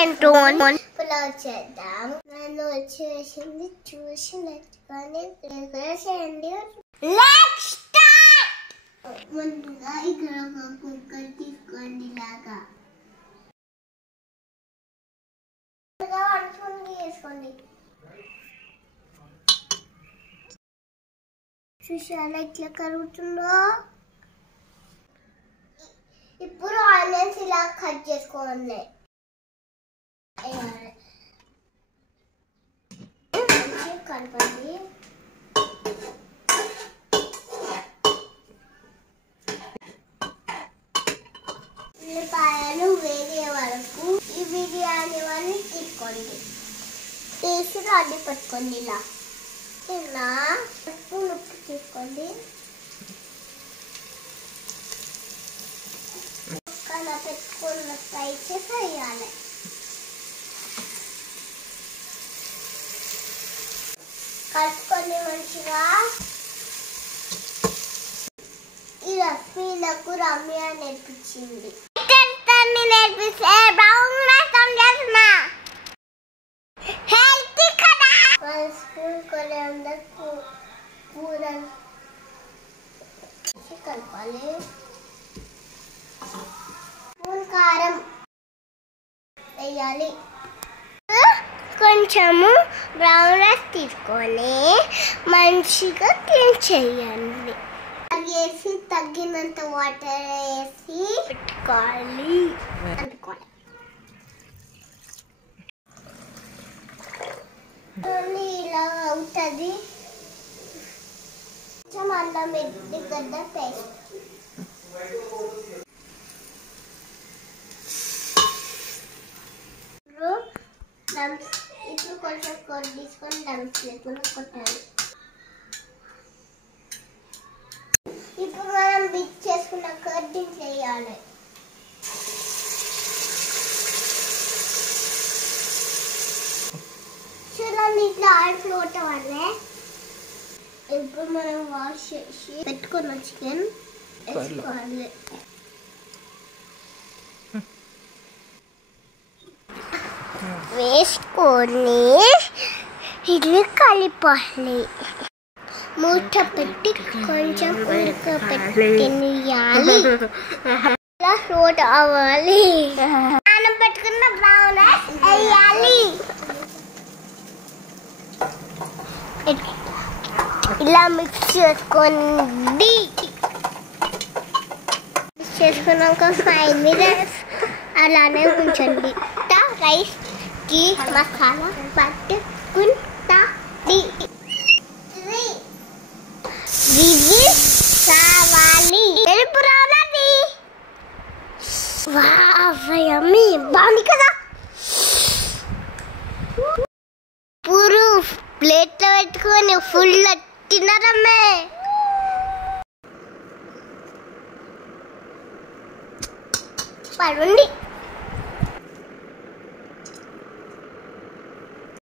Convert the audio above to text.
పులావ్ చేద్దాం. నన్ను వచ్చేసింది చూసి నచ్చుకొని చేయండి. ముందుగా ఇక్కడ ఒక కుక్కర్ తీసుకోండి. లాగా వేసుకోండి. చూసి అలా ఇట్లా కరుగుతుందో. ఇప్పుడు ఆనియన్స్ ఇలా కట్ చేసుకోండి. కలపండి. ఉల్లిపాయలు వేగే వరకు ఈ బిర్యానీ వాడిని తీసుకోండి. తీసి అడ్డు పెట్టుకోండి. ఇలా స్పూన్ ఉప్పు తీసుకోండి. అలా పెట్టుకున్న ఫ్రై చేసి వేయాలి. కలుపుకొని మంచిగా. ఈ రెసిపీ నాకు రమ్య నేర్పించింది. స్పూన్ కొరియాండర్ కూర కలపాలి. స్పూన్ కారం వేయాలి. కొంచెము బ్రౌన్ రైస్ తీసుకొని మంచిగా క్లీన్ చేయండి. వేసి తగ్గినంత వాటర్ వేసి పెట్టుకోవాలి. ఇలా అవుతుంది. కొంచెం అల్లం ఎల్లిగడ్డ పేస్ట్. ఇప్పుడు కొంచెం కొద్ది తీసుకొని డంప్స్ లేకుండా కొట్టాలి. ఇప్పుడు మనం మిక్స్ చేసుకున్న కర్రీ చేయాలి. చూడండి ఇట్లా ఆయిల్ ఫ్లోట్ అవ్వాలి. ఇప్పుడు మనం వాష్ చేసి పెట్టుకున్న చికెన్ వేసుకోవాలి. వేసుకొని ఇది కలిపాలి. మూత పెట్టి కొంచెం ఉడకపెట్టియాలి. ఇలా ఫ్లోట్ అవ్వాలి. మనం పెట్టుకున్న బ్రౌన్ రైస్ వేయాలి. ఇలా మిక్స్ చేసుకోండి. మిక్స్ చేసుకున్నాక 5 minutes అలానే ఉంచండి. రైస్ కి మసాలా పట్టుకుంటుంది. కావాలి ఎరుపు రావాలి. యమ్మీ బాగుంది కదా. పూరు ప్లేట్లో పెట్టుకొని ఫుల్ తినడమే. పడుండి.